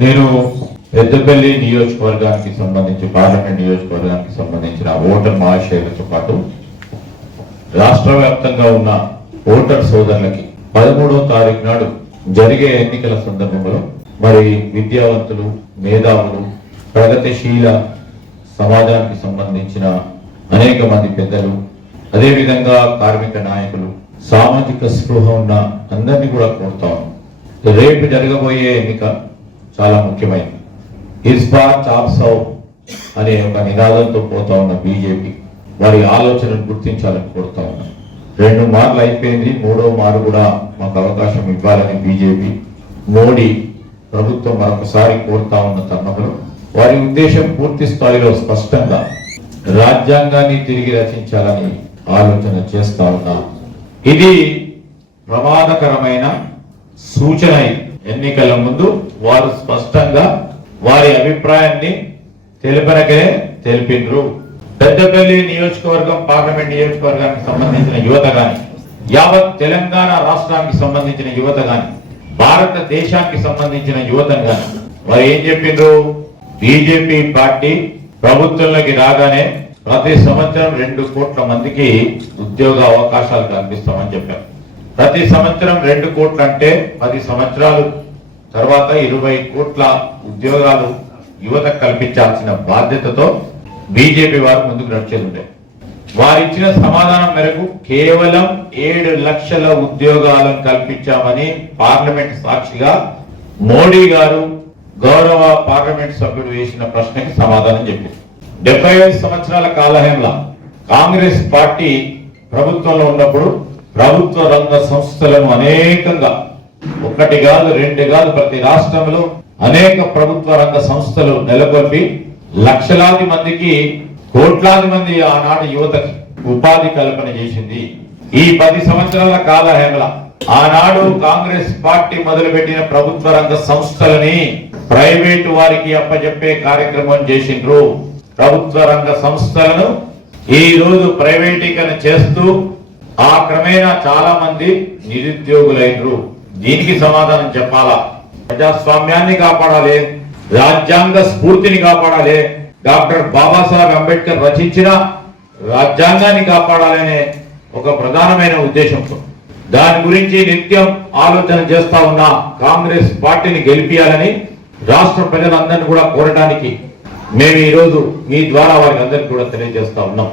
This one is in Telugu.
నేను పెద్దపల్లి నియోజకవర్గానికి సంబంధించి పార్లమెంట్ నియోజకవర్గానికి సంబంధించిన ఓటర్ మహాశయులతో పాటు రాష్ట్ర వ్యాప్తంగా ఉన్న ఓటర్ సోదరులకి పదమూడవ తారీఖు నాడు జరిగే ఎన్నికల సందర్భంలో మరి విద్యావంతులు మేధావులు ప్రగతిశీల సమాజానికి సంబంధించిన అనేక మంది పెద్దలు అదేవిధంగా కార్మిక నాయకులు సామాజిక స్పృహ ఉన్న అందరినీ కూడా కోరుతా ఉన్నాం. రేపు జరగబోయే ఎన్నిక చాలా ముఖ్యమైనది. హిస్బా చాప్సౌ అనే ఒక నినాదంతో పోతా ఉన్న బీజేపీ వారి ఆలోచనను గుర్తించాలని కోరుతా ఉన్నాను రెండు మార్లు అయిపోయింది మూడో మారు కూడా మాకు అవకాశం ఇవ్వాలని బీజేపీ మోడీ ప్రభుత్వం మరొకసారి కోరుతా ఉన్న తరుణంలో వారి ఉద్దేశం పూర్తి స్థాయిలో స్పష్టంగా రాజ్యాంగాన్ని తిరిగి రచించాలని ఆలోచన చేస్తా ఉన్నా. ఇది ప్రమాదకరమైన సూచన ఎన్నికల ముందు వారు స్పష్టంగా వారి అభిప్రాయాన్ని తెలిపనకే తెలిపినరు. పెద్దపల్లి నియోజకవర్గం పార్లమెంట్ నియోజకవర్గానికి సంబంధించిన యువత గాని యావత్ తెలంగాణ రాష్ట్రానికి సంబంధించిన యువత గాని భారతదేశానికి సంబంధించిన యువతను గాని వారు ఏం చెప్పిండ్రు? బీజేపీ పార్టీ ప్రభుత్వంలోకి రాగానే ప్రతి సంవత్సరం రెండు కోట్ల మందికి ఉద్యోగ అవకాశాలు కల్పిస్తామని చెప్పారు. ప్రతి సంవత్సరం రెండు కోట్లు అంటే పది సంవత్సరాలు తర్వాత ఇరవై కోట్ల ఉద్యోగాలు యువత కల్పించాల్సిన బాధ్యతతో బీజేపీ వారు ముందుకు నడిచేది వారిచ్చిన వారు ఇచ్చిన సమాధానం మేరకు కేవలం ఏడు లక్షల ఉద్యోగాలను కల్పించామని పార్లమెంట్ సాక్షిగా మోడీ గారు గౌరవ పార్లమెంట్ సభ్యుడు వేసిన ప్రశ్నకి సమాధానం చెప్పింది డెబ్బై ఐదు సంవత్సరాల కాలహంలో కాంగ్రెస్ పార్టీ ప్రభుత్వంలో ఉన్నప్పుడు ప్రభుత్వ రంగ సంస్థలను అనేకంగా ఒకటి కాదు రెండు కాదు ప్రతి రాష్ట్రంలో అనేక ప్రభుత్వ రంగ సంస్థలు నెలకొల్పి లక్షలాది మందికి కోట్లాది మంది ఆనాటి యువతకి ఉపాధి కల్పన చేసింది. ఈ పది సంవత్సరాల కాలహేమల ఆనాడు కాంగ్రెస్ పార్టీ మొదలుపెట్టిన ప్రభుత్వ రంగ సంస్థలని ప్రైవేటు వారికి అప్పచెప్పే కార్యక్రమం చేసిండ్రు. ప్రభుత్వ రంగ సంస్థలను ఈ రోజు ప్రైవేటీకరణ చేస్తూ ఆ క్రమేణా చాలా మంది నిరుద్యోగులైనరు. దీనికి సమాధానం చెప్పాలా? ప్రజాస్వామ్యాన్ని కాపాడాలి. రాజ్యాంగ స్ఫూర్తిని కాపాడాలి. డాక్టర్ బాబాసాహెబ్ అంబేద్కర్ రచించిన రాజ్యాంగాన్ని కాపాడాలనే ఒక ప్రధానమైన ఉద్దేశంతో దాని గురించి నిత్యం ఆలోచన చేస్తా ఉన్న కాంగ్రెస్ పార్టీని గెలిపియాలని రాష్ట్ర ప్రజలందరినీ కూడా కోరడానికి మేము ఈరోజు మీ ద్వారా వారికి అందరికీ కూడా తెలియజేస్తా ఉన్నాం.